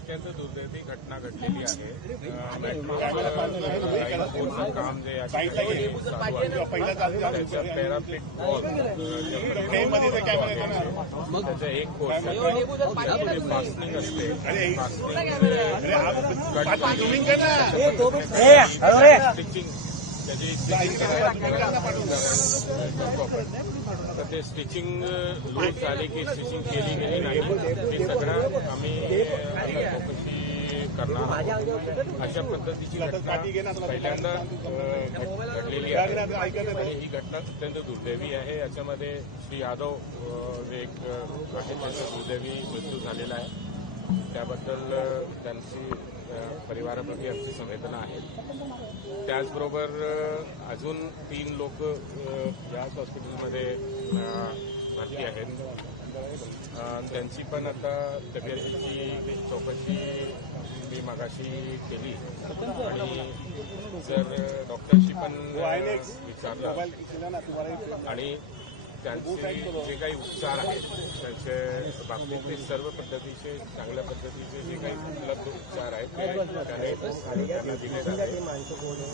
अत्यंत दुर्दैवी घटना घडलेली आहे. काम जे त्याचं पॅराप्लेट वॉल त्याचा एक कोर्स फास्टनिंग असते. तर ते स्टिचिंग लूज झाले की स्टिचिंग केली गेली नाही ते सगळं आम्ही चौकशी करणार आहोत. अशा पद्धतीची घटना पहिल्यांदा घडलेली आहे आणि ही घटना अत्यंत दुर्दैवी आहे. याच्यामध्ये श्री यादव जे एक आहे त्यांचा दुर्दैवी मृत्यू झालेला आहे. त्याबद्दल त्यांची परिवाराप्रती आमची संवेदना आहेत. त्याचबरोबर अजून 3 लोक याच हॉस्पिटलमध्ये भरती आहेत. त्यांची पण आता तब्येतीची चौकशी मी मगाशी केली आणि जर डॉक्टरशी पण विचारलं आणि त्यांचे जे काही उपचार आहेत त्यांच्या बाबतीतले सर्व पद्धतीचे चांगल्या पद्धतीचे जे काही उपलब्ध उपचार आहेत ते त्यांना दिले जाते.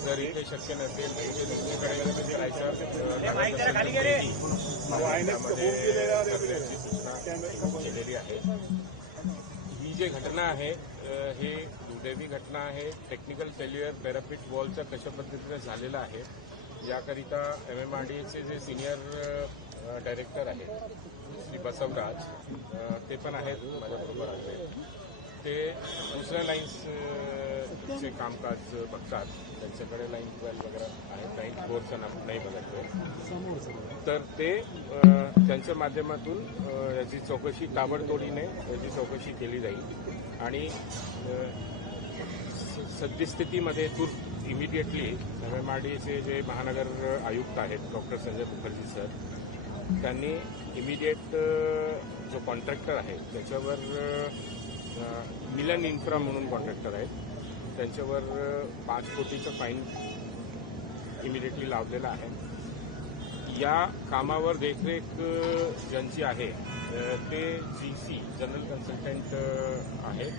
जर इथे शक्य नसेल तर इथे दुसरीकडे जायचं सूचना केलेली आहे. ही जी घटना आहे हे दुर्दैवी घटना आहे. टेक्निकल फेल्युअर पॅराप्लेट वॉलचा कशा पद्धतीने झालेला आहे याकरिता MMRDAचे जे सिनियर डायरेक्टर आहेत श्री बसवराज ते पण आहेत माझ्याबरोबर आहेत. ते दुसऱ्या लाईन्सचे कामकाज बघतात. त्यांच्याकडे लाईन 12 वगैरे आहेत. लाईन 4चं नाही बघायचं तर ते त्यांच्या माध्यमातून याची चौकशी ताबडतोडीने याची चौकशी केली जाईल आणि सद्यस्थितीमध्ये इमिडिएटली MMRDAचे जे महानगर आयुक्त आहेत डॉक्टर संजय मुखर्जी सर त्यांनी इमिडिएट जो कॉन्ट्रॅक्टर आहे त्याच्यावर मिलन इन्फ्रा म्हणून कॉन्ट्रॅक्टर आहेत त्यांच्यावर 5 कोटीचं फाईन इमिडिएटली लावलेला आहे. या कामावर देखरेख ज्यांची आहे ते GC जनरल कन्सल्टंट आहेत.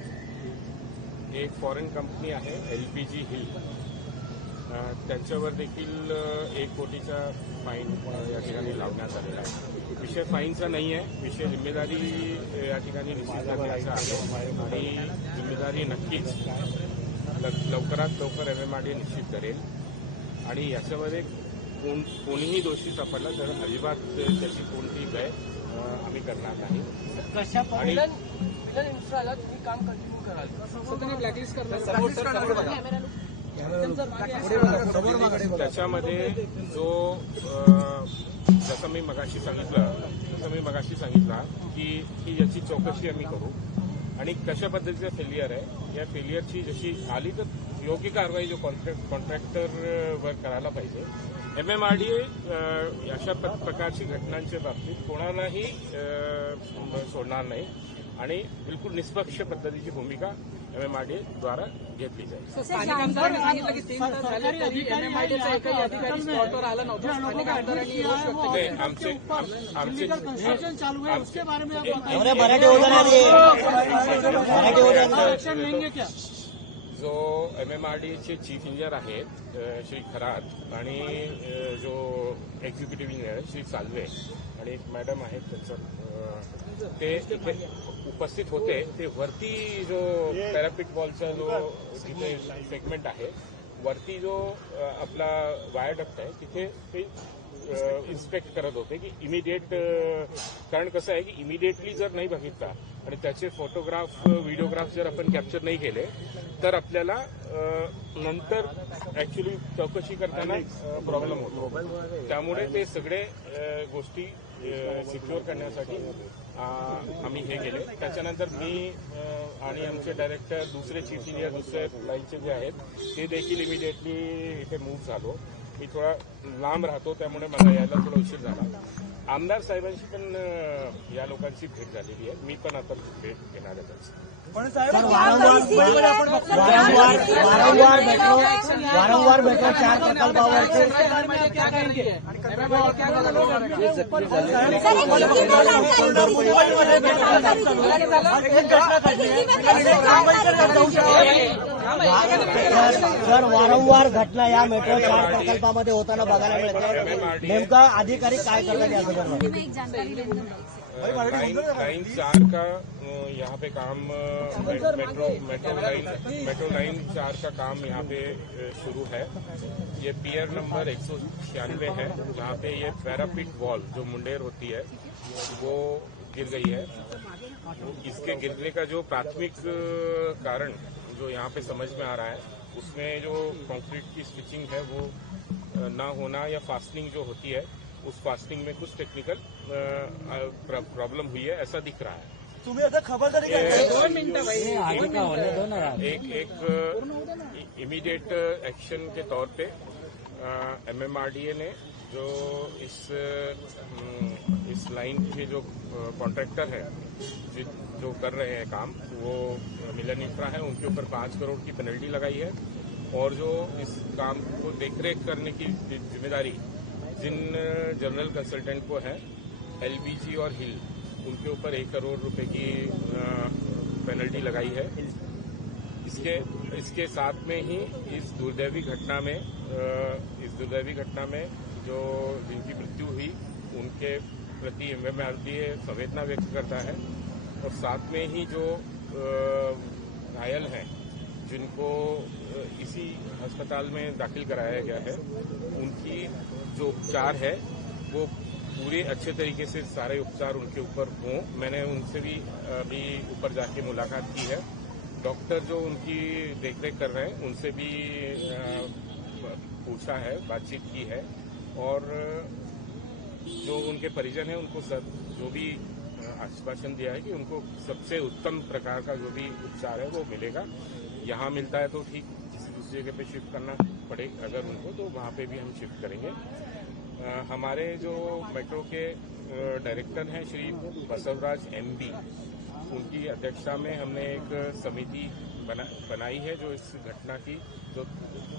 एक फॉरेन कंपनी आहे LPG हिल त्यांच्यावर देखील 1 कोटीचा फाईन या ठिकाणी लावण्यात आलेला आहे. विषय फाईनचा नाही आहे. विषय जिम्मेदारी या ठिकाणी निश्चित करण्याचा आहे आणि जिम्मेदारी नक्कीच लवकरात लवकर MMRDA निश्चित करेल आणि याच्यामध्ये कोणीही दोषी सापडला तर अजिबात त्याची कोणतीही गैर आम्ही करणार नाही. आणि इन्फ्राला तुम्ही काम कंटिन्यू कराल त्याच्यामध्ये जो जसं मी मगाशी सांगितलं की याची चौकशी आम्ही करू आणि कशा पद्धतीचं फेलियर आहे या फेलियरची जशी आली तर योग्य कारवाई जो कॉन्ट्रॅक्टरवर करायला पाहिजे. MMRDA अशा प्रकारची घटनांच्या बाबतीत कोणालाही सोडणार नाही आणि बिलकुल निष्पक्ष पद्धतीची भूमिका MMRDA द्वारा घेतली जाईल. जो MMRDAचे चीफ इंजिनियर आहेत श्री खरात आणि जो एक्झिक्युटिव्ह इंजिनियर श्री सालवे आणि एक मॅडम आहेत त्यांचं ते उपस्थित होते. ते वरती जो पॅरापीट वॉलचा जो तिथे सेगमेंट आहे वरती जो आपला वायरडक्ट आहे तिथे ते इन्स्पेक्ट करत होते की इमिडिएट कारण कसं आहे की इमिडिएटली जर नाही बघितला आणि त्याचे फोटोग्राफ व्हिडिओग्राफ जर आपण कॅप्चर नाही केले तर आपल्याला नंतर ऍक्च्युली चौकशी करताना प्रॉब्लेम होतो. त्यामुळे ते सगळे गोष्टी सिक्युअर करण्यासाठी आम्ही हे केले. त्याच्यानंतर मी आणि आमचे डायरेक्टर दुसरे चीफ इंजिनियर दुसरे लाईनचे जे आहेत ते देखील इमिडिएटली इथे मूव्ह झालो. मी थोडा लांब राहतो त्यामुळे मला यायला थोडा उशीर झाला आमदार साहेबांशी पण या लोकांची भेट झालेली आहे. मी पण आता भेट घेणार आहे त्यांची. पण साहेब वारंवार मेट्रो 4 प्रकल्पावरचे जर वारंवार घटना या मेट्रो 4 प्रकल्पामध्ये होताना बघायला मिळते, नेमका अधिकारी काय करतात या संदर्भात? लाइन 4 का यहाँ पे काम मेट्रो लाइन 4 का काम यहाँ पे शुरू है। ये पियर नंबर 196 है, जहाँ पे ये पैरापिट वॉल जो मुंडेर होती है वो गिर गई है। इसके गिरने का जो प्राथमिक कारण जो यहाँ पे समझ में आ रहा है, उसमें जो कंक्रीट की स्टिचिंग है वो ना होना या फास्टनिंग जो होती है, उस फास्टिंग में कुछ टेक्निकल प्रॉब्लम हुई है, ऐसा दिख रहा है। तुम्ही आता खबरदारी एक इमीडिएट एक्शन के तौर पे MMRDA ने जो इस लाइन के जो कॉन्ट्रैक्टर है जो कर रहे हैं काम, वो मिलन इंफ्रा है, उनके ऊपर 5 करोड़ की पेनल्टी लगाई है। और जो इस काम को देखरेख करने की जिम्मेदारी जिन जनरल कंसल्टेंट को है, LBG और हिल, उनके ऊपर 1 करोड़ रुपए की पेनल्टी लगाई है। इसके साथ में ही इस दुर्दैवी घटना में जो जिनकी मृत्यु हुई, उनके प्रति MMRDA संवेदना व्यक्त करता है। और साथ में ही जो घायल हैं, जिनको इसी अस्पताल में दाखिल कराया गया है, उनकी जो उपचार है वो पूरे अच्छे तरीके से सारे उपचार उनके ऊपर हों। मैंने उनसे भी अभी ऊपर जाके मुलाकात की है। डॉक्टर जो उनकी देखरेख कर रहे हैं, उनसे भी पूछा है, बातचीत की है। और जो उनके परिजन हैं, उनको सब जो भी आश्वासन दिया है कि उनको सबसे उत्तम प्रकार का जो भी उपचार है वो मिलेगा। यहाँ मिलता है तो ठीक, किसी दूसरी जगह पे शिफ्ट करना पड़े अगर उनको, तो वहाँ पे भी हम शिफ्ट करेंगे। हमारे जो मेट्रो के डायरेक्टर हैं श्री बसवराज MB, उनकी अध्यक्षता में हमने एक समिति बनाई है जो इस घटना की जो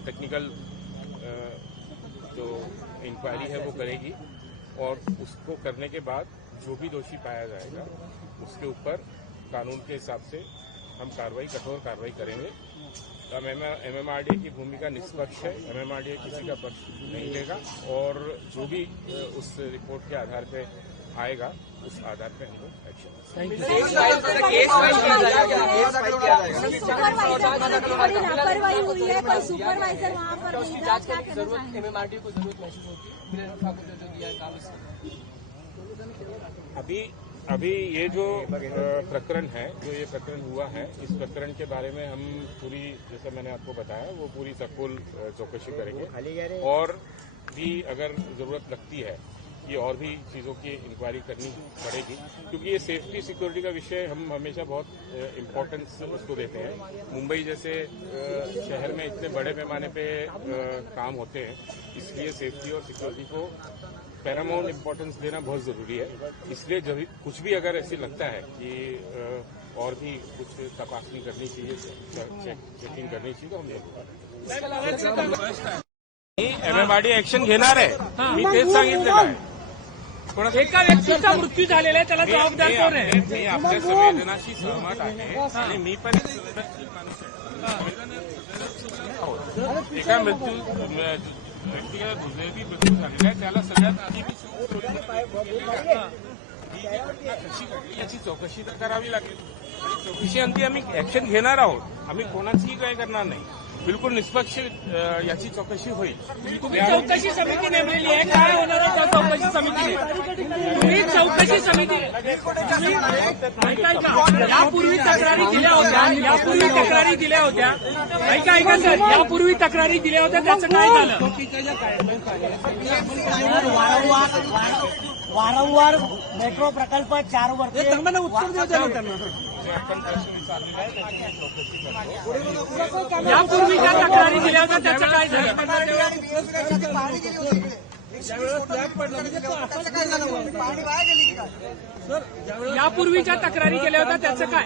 टेक्निकल जो इंक्वायरी है वो करेगी। और उसको करने के बाद जो भी दोषी पाया जाएगा उसके ऊपर कानून के हिसाब से हम कठोर कार्रवाई करेंगे। MMRDA की भूमिका निष्पक्ष है, MMRDA किसी का पक्ष नहीं लेगा। और जो भी उस रिपोर्ट के आधार पे आएगा, उस आधार पे हम लोग एक्शन। लापरवाही हुई है, कोई सुपरवाइजर वहाँ पर नहीं था, क्या कहना चाहेंगे? MMRDA को जरूरत महसूस होती है, मिलन इंफ्रा को जो दिया है काम, अभी ये जो प्रकरण है, जो ये प्रकरण हुआ है, इस प्रकरण के बारे में हम पूरी, जैसे मैंने आपको बताया, वो पूरी सकुल चौकसी करेंगे। और भी अगर जरूरत लगती है ये और भी चीजों की इंक्वायरी करनी पड़ेगी, क्योंकि ये सेफ्टी सिक्योरिटी का विषय हम हमेशा बहुत इम्पोर्टेंस उसको देते हैं। मुंबई जैसे शहर में इतने बड़े पैमाने पे काम होते हैं, इसलिए सेफ्टी और सिक्योरिटी को पैरामाउंट इम्पोर्टेंस देना बहुत जरूरी है। इसलिए जब कुछ भी अगर ऐसे लगता है कि और भी कुछ तपासनी करनी चाहिए, चेकिंग करनी चाहिए, तो हम जरूर MMRDA एक्शन घेणार आहे। मी तेच सांगितलेलं आहे। एका व्यक्तीचा मृत्यू झालेला आहे, त्याला जबाबदार कोण आहे? मी आपल्या संवेदनाशी सहमत आहे आणि मी पण एक संवेदनशील माणूस आहे। एका व्यक्तीला दुर्दैवी मृत्यू झालेला आहे, त्याला सगळ्यात आधी मी कशी घडली याची चौकशी तर करावी लागेल। आणि चौकशीअंती आम्ही ऍक्शन घेणार आहोत। आम्ही कोणाचीही काय करणार नाही, बिलकुल निष्पक्ष याची चौकशी होईल। तुम्ही चौकशी समिती नेमलेली आहे, काय होणार आहे त्या चौकशी समितीने? तुम्ही चौकशी समिती यापूर्वी तक्रारी दिल्या होत्या, ऐका सर, यापूर्वी तक्रारी दिल्या होत्या, त्याचं काय झालं? वारंवार मेट्रो प्रकल्प 4 वर्ष उत्तर द्या यापूर्वी ज्या तक्रारी दिल्या होत्या त्याचं काय झालं? यापूर्वीच्या तक्रारी केल्या होत्या त्याचं काय?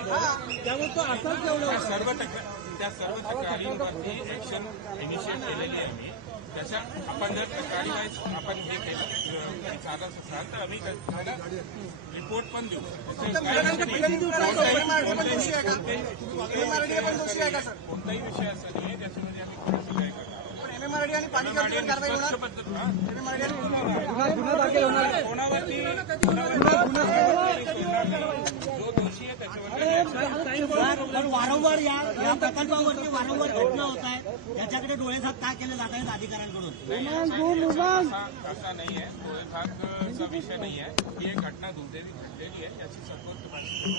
त्या सर्व तक्रारींवरती ऍक्शन इनिशिएट केलेली आहे आम्ही. त्याच्या आपण जर तक्रारी वाईज आपण हे केलं चालत असाल तर आम्ही त्याला रिपोर्ट पण देऊ. कोणताही विषय असा नाही त्याच्यामध्ये आम्ही थोडंसं काय करणार. कोणावरती जो दोषी आहे त्याच्यावर पण वारंवार या प्रकल्पावरती वारंवार घटना होत आहेत, त्याच्याकडे डोळेझाक का केले जात आहेत अधिकाऱ्यांकडून? असा नाही आहे, डोळेझाकचा विषय नाही आहे. ही एक घटना दुर्दैवी घडलेली आहे, त्याची सखोल तपासणी